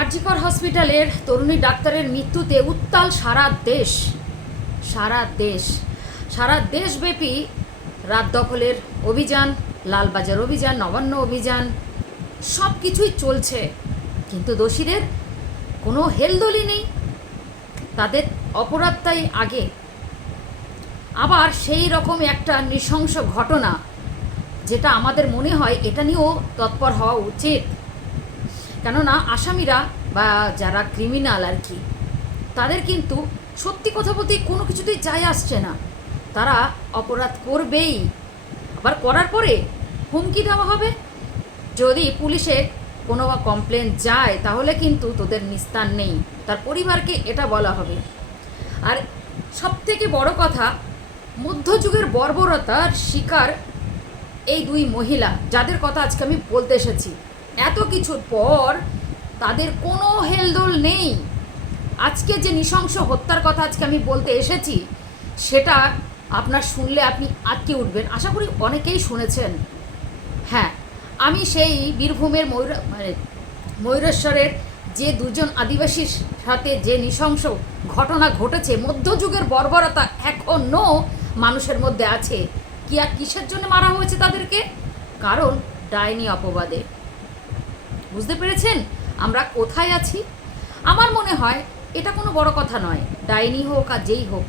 আরজিকর হসপিটালের তরুণী ডাক্তারের মৃত্যুতে উত্তাল সারা দেশ। সারা দেশব্যাপী রাত দখলের অভিযান, লালবাজার অভিযান, নবান্ন অভিযান সব কিছুই চলছে, কিন্তু দোষীদের কোনো হেলদোলই নেই। তাদের অপরাধটাই আগে। আবার সেই রকম একটা নৃশংস ঘটনা, যেটা আমাদের মনে হয় এটা নিয়েও তৎপর হওয়া উচিত। কেননা আসামিরা বা যারা ক্রিমিনাল আর কি, তাদের কিন্তু সত্যি কথা বলতে কোনো কিছুতেই যায় আসছে না। তারা অপরাধ করবেই, আবার করার পরে হুমকি দেওয়া হবে। যদি পুলিশে কোনো কমপ্লেন যায় তাহলে কিন্তু তোদের নিস্তার নেই, তার পরিবারকে এটা বলা হবে। আর সবথেকে বড় কথা, মধ্যযুগের বর্বরতার শিকার এই দুই মহিলা, যাদের কথা আজকে আমি বলতে এসেছি। এত কিছুর পর তাদের কোনো হেলদোল নেই। আজকে যে নৃশংস হত্যার কথা আজকে আমি বলতে এসেছি, সেটা আপনার শুনলে আপনি আটকে উঠবেন। আশা করি অনেকেই শুনেছেন। হ্যাঁ, আমি সেই বীরভূমের ময়ূরেশ্বরের যে দুজন আদিবাসীর সাথে যে নৃশংস ঘটনা ঘটেছে, মধ্যযুগের বর্বরতা এখনও মানুষের মধ্যে আছে। কি আর কিসের জন্য মারা হয়েছে তাদেরকে? কারণ ডাইনি অপবাদে। বুঝতে পেরেছেন আমরা কোথায় আছি? আমার মনে হয় এটা কোনো বড় কথা নয়, ডাইনি হোক আর যেই হোক।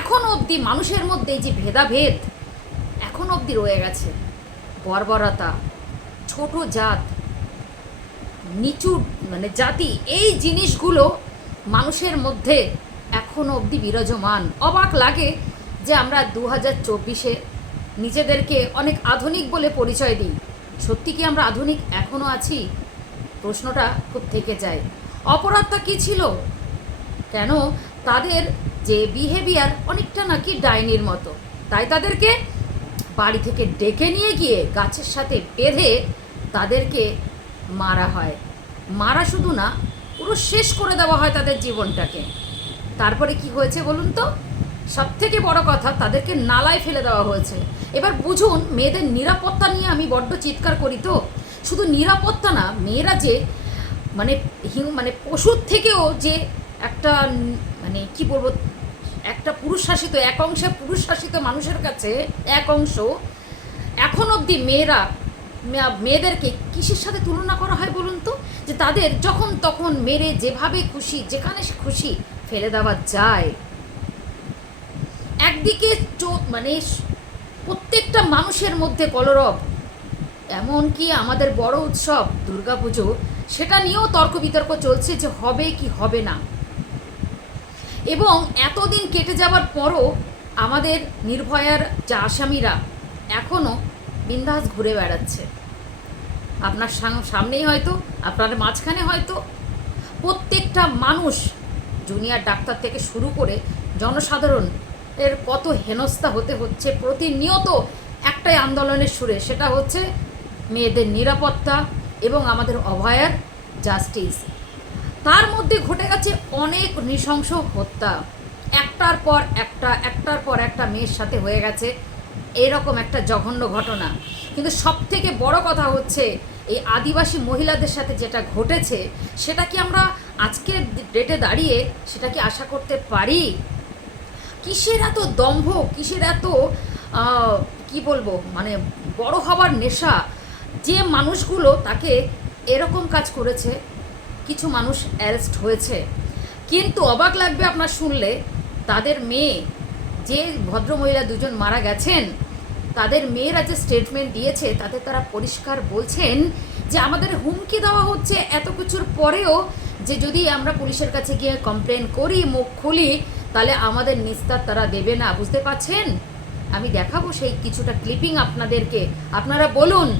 এখন অবধি মানুষের মধ্যে যে ভেদাভেদ এখন অবধি রয়ে গেছে, বর্বরতা, ছোট জাত, নিচু জাতি, এই জিনিসগুলো মানুষের মধ্যে এখনও অবধি বিরাজমান। অবাক লাগে যে আমরা 2024-এ নিজেদেরকে অনেক আধুনিক বলে পরিচয় দিই। সত্যি কি আমরা আধুনিক এখনও আছি? প্রশ্নটা খুব থেকে যায়। অপরাধটা কী ছিল? কেন তাদের যে বিহেভিয়ার অনেকটা নাকি ডাইনির মতো, তাই তাদেরকে বাড়ি থেকে ডেকে নিয়ে গিয়ে গাছের সাথে বেঁধে তাদেরকে মারা হয়। মারা শুধু না, পুরো শেষ করে দেওয়া হয় তাদের জীবনটাকে। তারপরে কি হয়েছে বলুন তো? সবথেকে বড় কথা, তাদেরকে নালায় ফেলে দেওয়া হয়েছে। এবার বুঝুন, মেয়েদের নিরাপত্তা নিয়ে আমি বড্ড চিৎকার করি তো। শুধু নিরাপত্তা না, মেয়েরা যে পশুর থেকেও যে একটা কি বলবো, একটা পুরুষ শাসিত, এক অংশে পুরুষ শাসিত মানুষের কাছে এক অংশ এখন অবধি মেয়েদেরকে কিসের সাথে তুলনা করা হয় বলুন তো? যে তাদের যখন তখন মেরে যেভাবে খুশি যেখানে খুশি ফেলে দেওয়া যায়। একদিকে প্রত্যেকটা মানুষের মধ্যে কলরব, এমনকি আমাদের বড় উৎসব দুর্গাপুজো, সেটা নিয়েও তর্ক বিতর্ক চলছে যে হবে কি হবে না। এবং এতদিন কেটে যাওয়ার পরও আমাদের নির্ভয়ার যে আসামিরা এখনও বিন্দাস ঘুরে বেড়াচ্ছে। আপনার সামনেই হয়তো, আপনার মাঝখানে হয়তো প্রত্যেকটা মানুষ, জুনিয়র ডাক্তার থেকে শুরু করে জনসাধারণ এর কত হেনস্থা হতে হচ্ছে প্রতিনিয়ত একটাই আন্দোলনের সুরে, সেটা হচ্ছে মেয়েদের নিরাপত্তা এবং আমাদের অভয়ার জাস্টিস। তার মধ্যে ঘটে গেছে অনেক নৃশংস হত্যা, একটার পর একটা মেয়ের সাথে হয়ে গেছে এরকম একটা জঘন্য ঘটনা। কিন্তু সবথেকে বড় কথা হচ্ছে, এই আদিবাসী মহিলাদের সাথে যেটা ঘটেছে, সেটা কি আমরা আজকের ডেটে দাঁড়িয়ে সেটা কি আশা করতে পারি? কিসের এত দম্ভ, কিসের এত কি বলবো, বড় হবার নেশা? যে মানুষগুলো তাকে এরকম কাজ করেছে, কিছু মানুষ অ্যারেস্ট হয়েছে, কিন্তু অবাক লাগবে আপনার শুনলে, তাদের মেয়ে, যে ভদ্রমহিলা দুজন মারা গেছেন, তাদের মেয়েরা যে স্টেটমেন্ট দিয়েছে তাতে তারা পরিষ্কার বলছেন যে আমাদের হুমকি দেওয়া হচ্ছে এত কিছুর পরেও, যে যদি আমরা পুলিশের কাছে গিয়ে কমপ্লেন করি, মুখ খুলি, তাহলে আমাদের নিস্তার তারা দেবে না। বুঝতে পারছেন? আমি দেখাবো সেই কিছুটা ক্লিপিং আপনাদেরকে, আপনারা বলুন।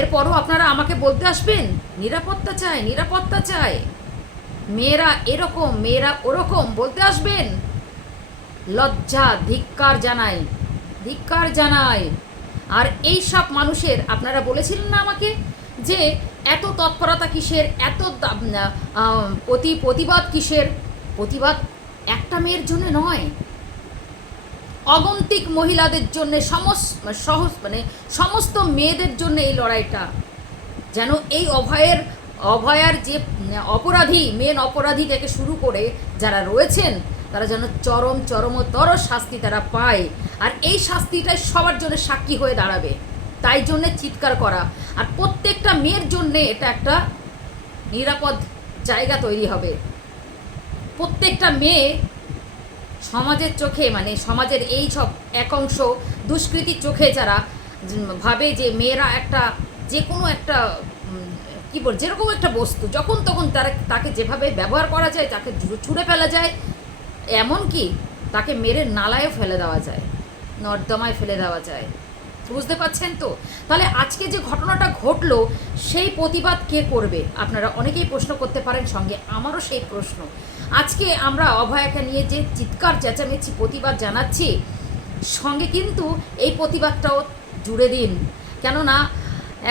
এরপরও আপনারা আমাকে বলতে আসবেন নিরাপত্তা চাই, নিরাপত্তা চাই, মেয়েরা এরকম, মেয়েরা ওরকম বলতে আসবেন। লজ্জা, ধিক্কার জানাই, ধিক্কার জানাই। আর এই সব মানুষের, আপনারা বলেছিলেন না আমাকে যে এত তৎপরতা কিসের, এত প্রতিবাদ কিসের? প্রতিবাদ একটা মেয়ের জন্য নয়, অগন্তিক মহিলাদের জন্য, সমস্ত মেয়েদের জন্য এই লড়াইটা। যেন এই অভয়ার যে অপরাধী, মেন অপরাধী থেকে শুরু করে যারা রয়েছেন, তারা যেন চরমতর শাস্তি তারা পায়। আর এই শাস্তিটাই সবার জন্য সাক্ষী হয়ে দাঁড়াবে, তাই জন্যে চিৎকার করা। আর প্রত্যেকটা মেয়ের জন্যে এটা একটা নিরাপদ জায়গা তৈরি হবে। প্রত্যেকটা মেয়ে সমাজের চোখে, মানে সমাজের এই সব এক অংশ দুষ্কৃতির চোখে যারা ভাবে যে মেয়েরা একটা যে কোনো একটা কী বল যেরকম একটা বস্তু, যখন তখন তাকে যেভাবে ব্যবহার করা যায়, তাকে ছুঁড়ে ফেলা যায়, এমনকি তাকে মেরে নালায়ও ফেলে দেওয়া যায়, নর্দমায় ফেলে দেওয়া যায়। বুঝতে পারছেন তো? তাহলে আজকে যে ঘটনাটা ঘটলো, সেই প্রতিবাদ কে করবে? আপনারা অনেকেই প্রশ্ন করতে পারেন, সঙ্গে আমারও সেই প্রশ্ন। আজকে আমরা অভয়াকে নিয়ে যে চিৎকার চেঁচামেচি প্রতিবাদ জানাচ্ছি, সঙ্গে কিন্তু এই প্রতিবাদটাও জুড়ে দিন। কেননা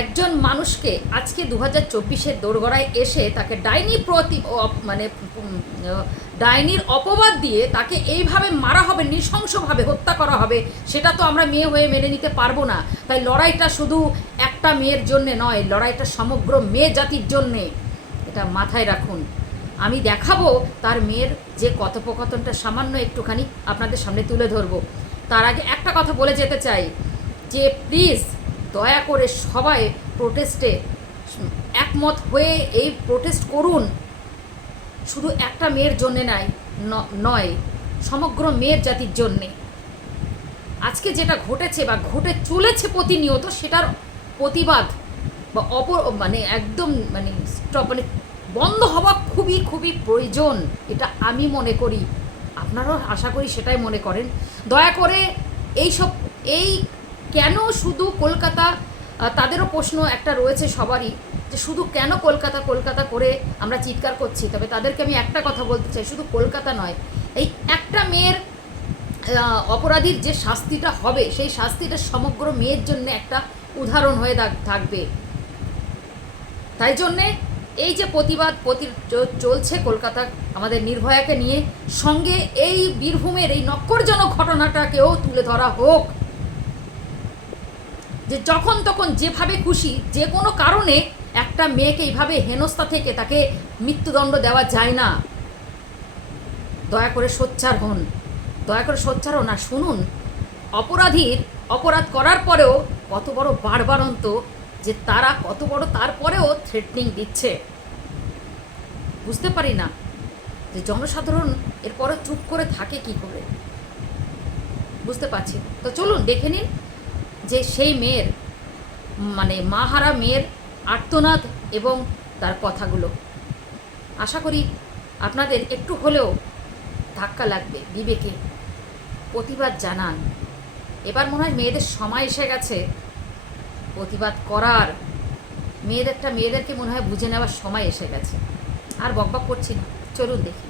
একজন মানুষকে আজকে 2024-এর দোরগোড়ায় এসে তাকে ডাইনির অপবাদ দিয়ে তাকে এইভাবে মারা হবে, নৃশংসভাবে হত্যা করা হবে, সেটা তো আমরা মেয়ে হয়ে মেনে নিতে পারবো না। তাই লড়াইটা শুধু একটা মেয়ের জন্যে নয়, লড়াইটা সমগ্র মেয়ে জাতির জন্যে, এটা মাথায় রাখুন। আমি দেখাবো তার মেয়ের যে কথোপকথনটা সামান্য একটুখানি আপনাদের সামনে তুলে ধরবো। তার আগে একটা কথা বলে যেতে চাই যে প্লিজ দয়া করে সবাই প্রোটেস্টে একমত হয়ে এই প্রোটেস্ট করুন। শুধু একটা মেয়ের জন্যে নয়, সমগ্র মেয়ের জাতির জন্যে। আজকে যেটা ঘটেছে বা ঘটে চলেছে প্রতিনিয়ত, সেটার প্রতিবাদ বা একদম বন্ধ হওয়া খুবই খুবই প্রয়োজন, এটা আমি মনে করি। আপনারাও আশা করি সেটাই মনে করেন। দয়া করে এই কেন শুধু কলকাতা, তাদেরও প্রশ্ন একটা রয়েছে সবারই, যে শুধু কেন কলকাতা কলকাতা করে আমরা চিৎকার করছি। তবে তাদেরকে আমি একটা কথা বলতে চাই, শুধু কলকাতা নয়, এই একটা মেয়ের অপরাধীর যে শাস্তিটা হবে, সেই শাস্তিটা সমগ্র মেয়ের জন্য একটা উদাহরণ হয়ে থাকবে। তাই জন্যে এই যে প্রতিবাদ চলছে কলকাতা আমাদের নির্ভয়াকে নিয়ে, সঙ্গে এই বীরভূমের এই নক্করজনক ঘটনাটাকেও তুলে ধরা হোক, যে যখন তখন যেভাবে খুশি যে কোনো কারণে একটা মেয়েকে এইভাবে হেনস্থা থেকে তাকে মৃত্যুদণ্ড দেওয়া যায় না। দয়া করে সোচ্চার হন, আর শুনুন অপরাধীর অপরাধ করার পরেও কত বড় বাড়বাড়ন্ত, যে তারা কত বড়, তারপরেও থ্রেটনিং দিচ্ছে। বুঝতে পারি না যে জনসাধারণ এরপরে চুপ করে থাকে কি করে, বুঝতে পারছি। তো চলুন দেখে নিন যে সেই মেয়ের, মাহারা মেয়ের আর্তনাদ এবং তার কথাগুলো। আশা করি আপনাদের একটু হলেও ধাক্কা লাগবে বিবেকে। প্রতিবাদ জানান। এবার মনে হয় মেয়েদের সময় এসে গেছে প্রতিবাদ করার। মেয়েদেরকে মনে হয় বুঝে নেওয়ার সময় এসে গেছে। আর বকবক করছি না, চলুন দেখি।